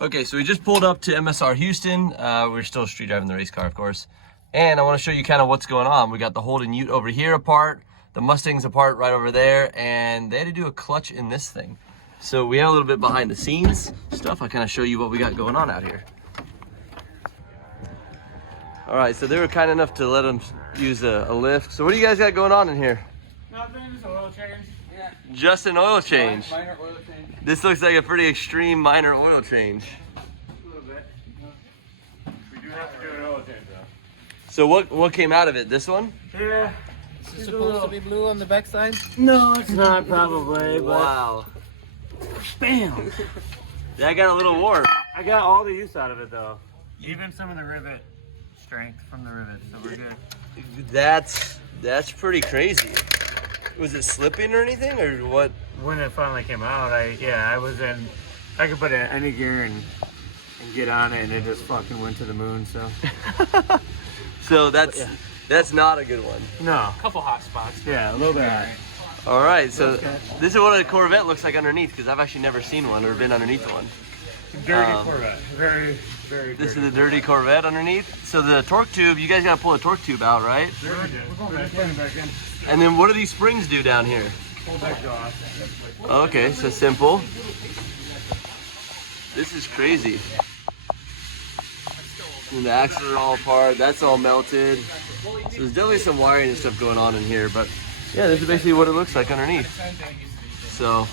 Okay, so we just pulled up to MSR Houston. We're still street driving the race car, of course. And I want to show you kind of what's going on. We got the Holden Ute over here apart, the Mustang's apart right over there, and they had to do a clutch in this thing. So we have a little bit behind the scenes stuff. I kind of show you what we got going on out here. All right, so they were kind enough to let them use a lift. So what do you guys got going on in here? Nothing, just oil change. Yeah. Just an oil change. Minor oil change. This looks like a pretty extreme minor oil change. A little bit. We do have to do an oil change though. So what came out of it? This one? Yeah. Is it supposed to be blue on the backside? No, it's not probably, but Wow. bam! That got a little warm. I got all the use out of it though. Even some of the rivet strength from the rivet, so we're good. That's pretty crazy. Was it slipping or anything, or what? When it finally came out, I could put it in any gear and get on it, and it just fucking went to the moon. So So that's not a good one. no, A couple hot spots. yeah, a little bit. All right, so this is what a Corvette looks like underneath, because I've actually never seen one or been underneath one. Dirty Corvette, very, very. This dirty. is the dirty Corvette underneath. So the torque tube, you guys gotta pull the torque tube out, right? We're just putting it back in. And then what do these springs do down here? Pull back off. Okay, so simple. This is crazy. And the axles are all apart. That's all melted. So there's definitely some wiring and stuff going on in here, but yeah, this is basically what it looks like underneath. So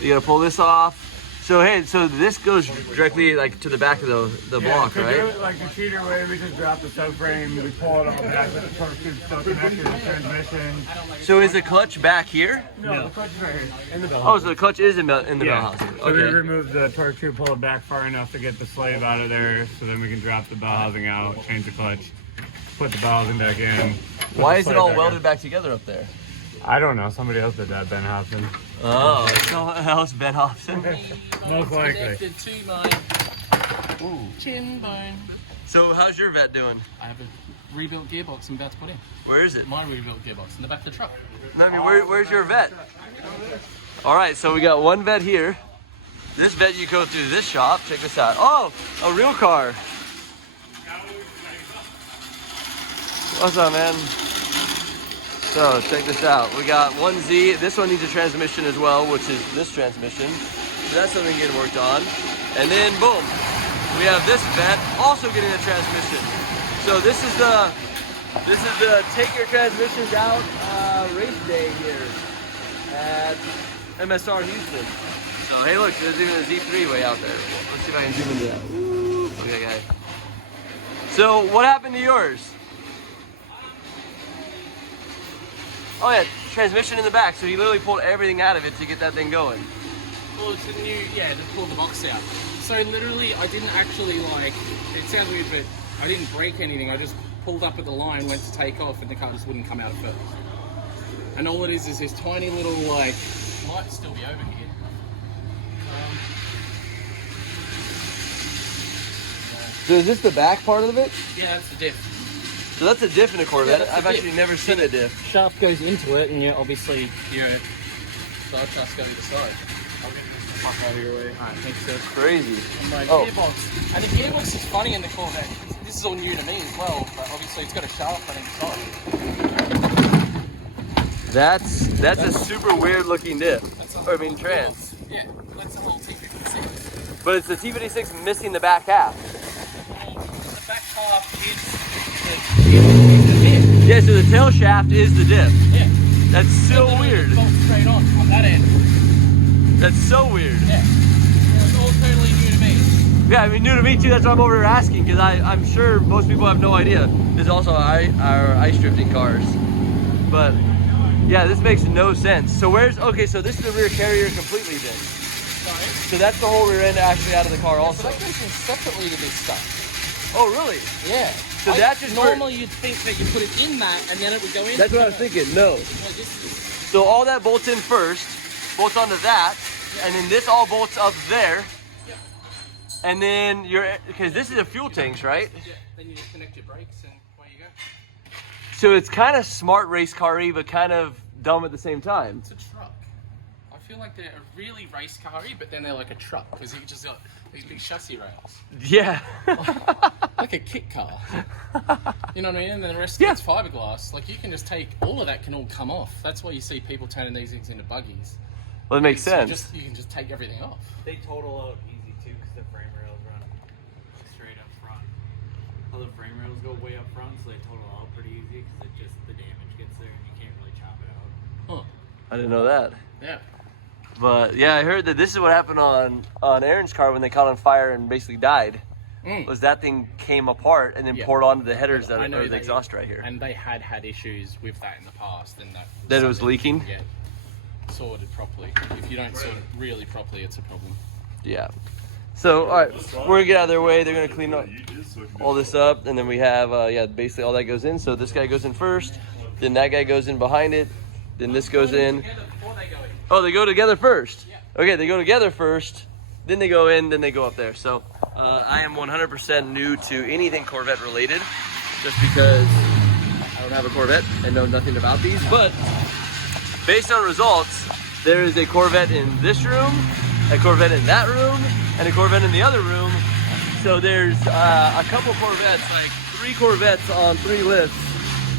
you gotta pull this off. So hey, so this goes directly like to the back of the block, to right? do it like the cheater way, we just drop the subframe, we pull it on the back with the torque tube still connected to the transmission. So is the clutch back here? No, the clutch is right here, in the bell Oh, so the clutch is in the bell yeah. housing. So we Okay. remove the torque tube, pull it back far enough to get the slave out of there, so then we can drop the bell housing out, change the clutch, put the bell housing back in. Why is it all welded back together up there? I don't know, somebody else did that, Ben Hobson. Oh, someone else, Ben Hobson. Most likely. Connected to my chin bone. So how's your vet doing? I have a rebuilt gearbox I'm about to put in. Where is it? My rebuilt gearbox in the back of the truck. No, I mean, where's your vet? All right, so we got one vet here. This vet, you go through this shop. Check this out. Oh, a real car. What's up, man? So check this out. We got 1Z. This one needs a transmission as well, which is this transmission. So that's something getting worked on. And then boom, we have this vet also getting a transmission. So this is the take your transmissions out race day here at MSR Houston. So hey, look, there's even a Z3 way out there. Let's see if I can zoom into that. Woo. Okay, guy. So what happened to yours? Oh yeah, transmission in the back. So he literally pulled everything out of it to get that thing going. Well, it's a new, yeah, they pulled the box out. So literally, I didn't actually it sounds weird, but I didn't break anything. I just pulled up at the line, went to take off, and the car just wouldn't come out at first. And all it is this tiny little, might still be over here. So is this the back part of it? Yeah, that's the diff. So that's a diff in a Corvette. Yeah, that's a I've diff. actually never seen a diff. Shaft goes into it, and yeah, obviously, side shafts go either side. I'll get the fuck out of your way. Alright, thanks, sir. Crazy. And my Oh. gearbox. And the gearbox is funny in the Corvette. This is all new to me as well, but obviously it's got a shaft on each side. That's a super weird looking diff. Or I mean trans. Yeah, that's the whole T56. But it's the T56 missing the back half. The back half is the diff. Yeah, so the tail shaft is the diff. Yeah. That's so weird. Bolt straight on that end. That's so weird. Yeah. It's all totally new to me. Yeah, I mean, new to me too. That's why I'm over here asking, because I'm sure most people have no idea. There's also our ice drifting cars. But yeah, this makes no sense. So okay, so this is the rear carrier completely then. Sorry. So that's the whole rear end actually out of the car also. So that goes in separately to this stuff. Oh, really? Yeah. So that's just normally you'd think that you put it in that and then it would go in. That's what I was thinking. No. No, this is, So all that bolts in first, bolts onto that, and then this all bolts up there. yeah. And then because this is a fuel tanks, right? Yeah. Then you just connect your brakes and away you go. So it's kind of smart race car-y, but kind of dumb at the same time. It's a truck. I feel like they're a really race car-y, but then they're like a truck because you can just These big chassis rails. Yeah. Like a kit car. You know what I mean? And then the rest gets fiberglass. Like you can just take all of that can all come off. That's why you see people turning these things into buggies. Well, it makes sense. You can just take everything off. They total out easy too because the frame rails run straight up front. All the frame rails go way up front, so they total out pretty easy because the damage gets there and you can't really chop it out. Huh. I didn't know that. Yeah. But yeah, I heard that this is what happened on Aaron's car when they caught on fire and basically died. Was that thing came apart and then poured onto the headers that are the exhaust right here. And they had issues with that in the past, and that it was leaking. Yeah. Sorted properly. If you don't sort it really properly, it's a problem. Yeah. So, all right, we're gonna get out of their way. They're gonna clean up all this up, and then we have, basically all that goes in. So this guy goes in first, then that guy goes in behind it, then this goes in. Oh, they go together first. Okay, they go together first, then they go in, then they go up there. So I am 100% new to anything Corvette related, just because I don't have a Corvette and know nothing about these. But based on results, there is a Corvette in this room, a Corvette in that room, and a Corvette in the other room. So there's a couple Corvettes, like 3 Corvettes on 3 lifts,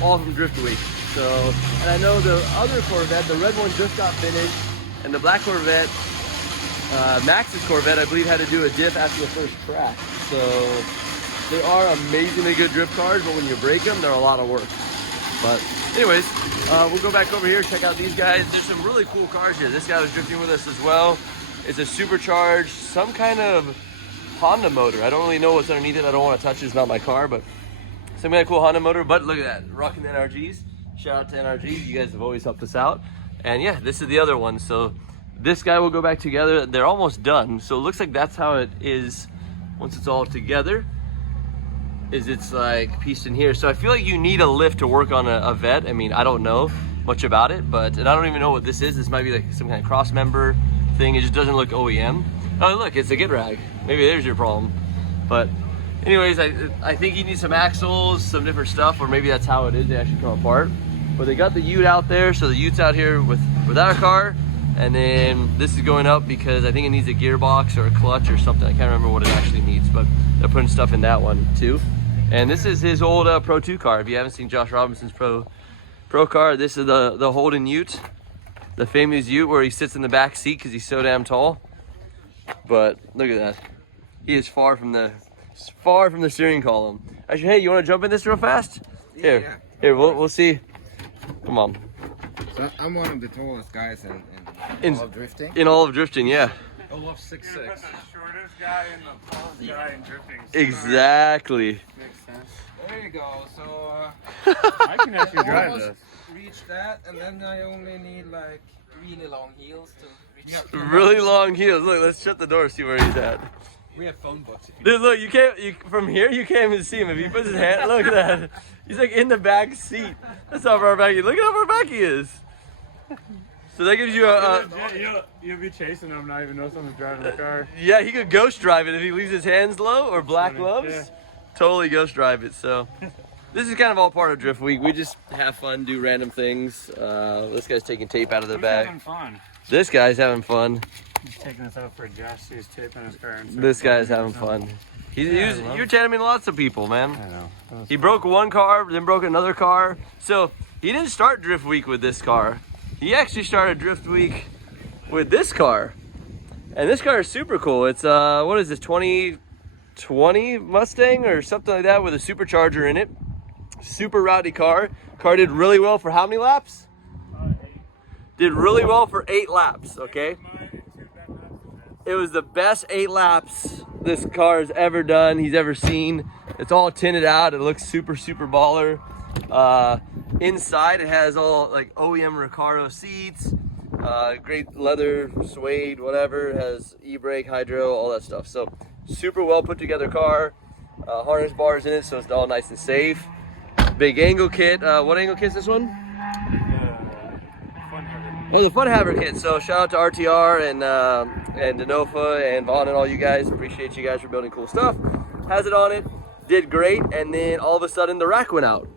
all from Drift Week. So, and I know the other Corvette, the red one just got finished, and the black Corvette, Max's Corvette, I believe had to do a diff after the first crash. So they are amazingly good drift cars, but when you break them, they're a lot of work. But anyways, we'll go back over here, check out these guys. There's some really cool cars here. This guy was drifting with us as well. It's a supercharged, some kind of Honda motor. I don't really know what's underneath it. I don't want to touch it. It's not my car, but some kind of cool Honda motor. But look at that, rocking the NRGs. Shout out to NRG. You guys have always helped us out. And yeah, this is the other one. So this guy will go back together. They're almost done. So it looks like that's how it is once it's all together. It's like pieced in here. So I feel like you need a lift to work on a Vette. I mean, I don't know much about it, and I don't even know what this is. This might be like some kind of cross member thing. It just doesn't look OEM. Oh, look, it's a git rag. Maybe there's your problem. But anyways, I think you need some axles, some different stuff, or maybe that's how it is. They actually come apart. But they got the ute out there, so the ute's out here without a car. And then this is going up because I think it needs a gearbox or a clutch or something. I can't remember what it actually needs, but they're putting stuff in that one too. And this is his old Pro 2 car. If you haven't seen Josh Robinson's Pro car, this is the Holden Ute, the famous Ute where he sits in the back seat because he's so damn tall. But look at that. He is far from the steering column. Actually, hey, you want to jump in this real fast? Here, we'll see. Come on. So I'm one of the tallest guys in all of drifting. In all of drifting, yeah. All of 6'6". The shortest guy and the tallest guy in drifting. Exactly. Makes sense. There you go. So I can actually drive almost this. reach that, and then I only need like really long heels to reach. Really long heels. Look, let's shut the door, see where he's at. We have phone books. Dude, look, from here you can't even see him. If he puts his hand, look at that. He's like in the back seat. That's how far back he is. Look at how far back he is. So that gives you You'll be chasing him, not even know someone's driving the car. yeah, he could ghost drive it if he leaves his hands low or black gloves. Yeah. Totally ghost drive it. So this is kind of all part of Drift Week. We just have fun, do random things. This guy's taking tape out of the bag. Having fun. This guy's having fun. He's taking us out for a Josh sees tape in his car. And This guy's having fun. You're tanning lots of people, man. I know. He broke one car, then broke another car. So he didn't start Drift Week with this car. He actually started Drift Week with this car. And this car is super cool. It's what is this, 2020 Mustang or something like that with a supercharger in it. Super rowdy car. Car did really well for how many laps? 8. Did really well for 8 laps, okay? It was the best 8 laps this car has ever done, he's ever seen. It's all tinted out. It looks super, super baller. Inside, it has all like OEM Recaro seats, great leather, suede, whatever. It has e-brake, hydro, all that stuff. So super well put together car. Harness bars in it, so it's all nice and safe. Big angle kit. What angle kit is this one? Oh, the Fun Haver kit. So shout out to RTR and Denofa and Vaughn and all you guys. Appreciate you guys for building cool stuff. Has it on it. Did great, and then all of a sudden the rack went out.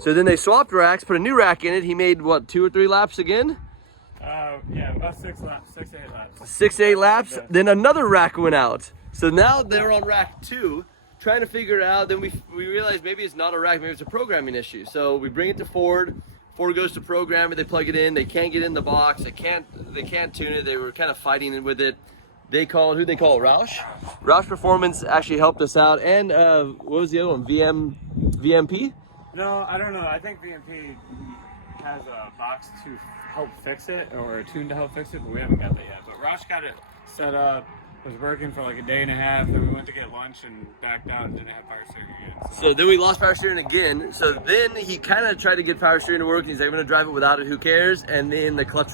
So then they swapped racks, put a new rack in it. He made what, 2 or 3 laps again? Yeah, about 6 laps, 6 to 8 laps. 6 to 8 laps. Then another rack went out. So now they're on rack 2, trying to figure it out. Then we realized maybe it's not a rack, maybe it's a programming issue. So we bring it to Ford. Ford goes to program it. They plug it in. They can't get in the box. They can't tune it. They were kind of fighting with it. They called, who they call, Roush? Roush Performance actually helped us out. And what was the other one? VMP? No, I don't know. I think VMP has a box to help fix it, or a tune to help fix it, but we haven't got that yet. But Roush got it set up, was working for like a day and a half, then we went to get lunch and backed out and didn't have power steering again. So then we lost power steering again. So then he kind of tried to get power steering to work, and he's like, I'm going to drive it without it, who cares? And then the clutch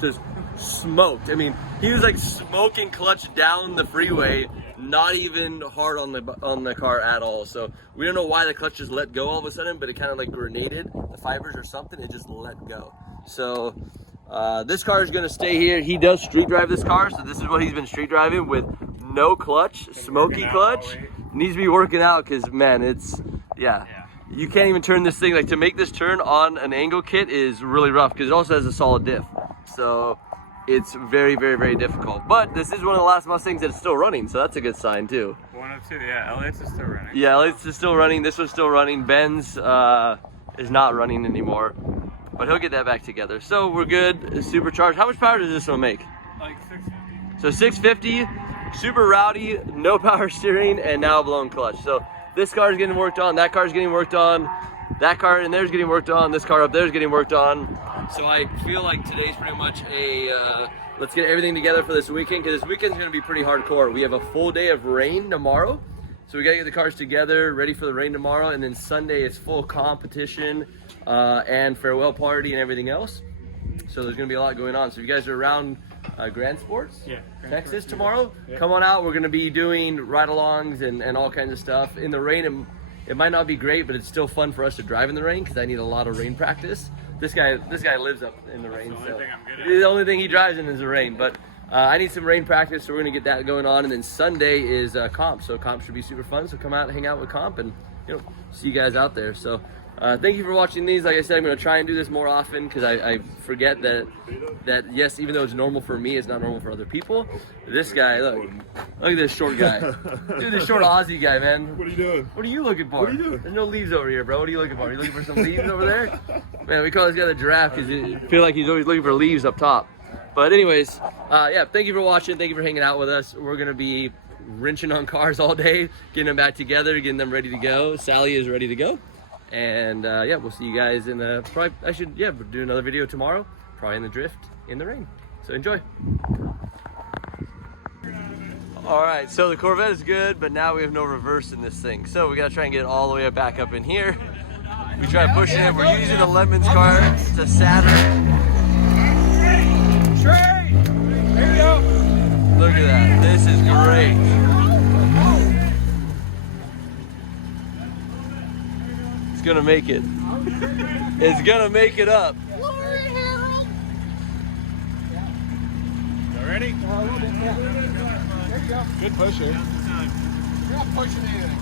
just smoked. I mean, he was like smoking clutch down the freeway, not even hard on the car at all. So we don't know why the clutch just let go all of a sudden, but it kind of like grenaded the fibers or something. It just let go. So this car is going to stay here. He does street drive this car, so this is what he's been street driving with no clutch, smoky clutch. Needs to be working out because, man, it's, yeah. You can't even turn this thing, like to make this turn on an angle kit is really rough because it also has a solid diff. So it's very, very, very difficult. But this is one of the last Mustangs that's still running, so that's a good sign too. One of two, yeah. Elliot's is still running. Yeah, Elliot's is still running. This one's still running. Ben's is not running anymore, but he'll get that back together. So we're good. It's supercharged. How much power does this one make? Like 650. So 650, super rowdy, no power steering, and now blown clutch. So this car is getting worked on. That car is getting worked on. That car in there is getting worked on. This car up there is getting worked on. So I feel like today's pretty much a let's get everything together for this weekend, because this weekend's going to be pretty hardcore. We have a full day of rain tomorrow, so we got to get the cars together, ready for the rain tomorrow, and then Sunday is full competition and farewell party and everything else. So there's going to be a lot going on. So if you guys are around Grand Sports, Texas tomorrow, come on out. We're going to be doing ride-alongs and all kinds of stuff. In the rain, it might not be great, but it's still fun for us to drive in the rain because I need a lot of rain practice. This guy lives up in the rain, so the only thing he drives in is the rain. But I need some rain practice, so we're gonna get that going on. And then Sunday is comp, so comp should be super fun. So come out and hang out with comp, and see you guys out there. So thank you for watching these. Like I said, I'm gonna try and do this more often because I forget that yes, even though it's normal for me, it's not normal for other people. This guy, look at this short guy. Dude, this short Aussie guy, man. What are you doing? What are you looking for? What are you doing? There's no leaves over here, bro. What are you looking for? Are you looking for some leaves over there? Man, we call this guy the giraffe because I feel like he's always looking for leaves up top. But anyways, yeah, thank you for watching. Thank you for hanging out with us. We're going to be wrenching on cars all day, getting them back together, getting them ready to go. Sally is ready to go. And yeah, we'll see you guys in the, probably, we'll do another video tomorrow, probably in the drift, in the rain. So enjoy. All right, so the Corvette is good, but now we have no reverse in this thing. So we gotta try and get it all the way back up in here. We try pushing it. We're using a Lemons car. It's a Saturn. Trey! Here we go! Look at that. This is great. It's gonna make it. It's gonna make it up. Ready? There you go. Good pusher. You're not pushing anything.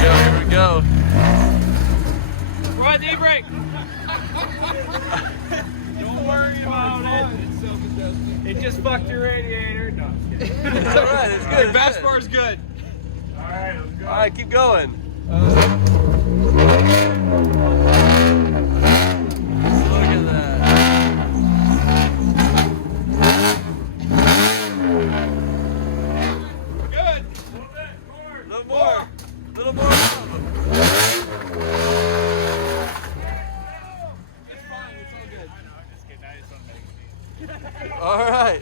Here we go. Right, daybreak! Don't worry about it. It's self-adjusting. It just fucked your radiator. No, I'm just kidding. It's all right. It's good. Bass bar's good. Alright, let's go. All right, keep going. Look at that. Good. A little more. A little more. It's fine. It's all good. I'm just kidding. I just want to make it. All right.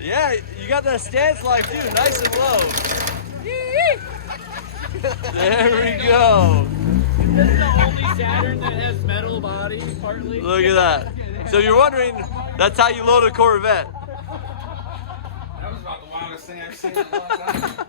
Yeah, you got that stance like too, nice and low. There we go. This is the only Saturn that has metal body, partly. Look at that. So you're wondering, that's how you load a Corvette. That was about the wildest thing I've seen in a long time.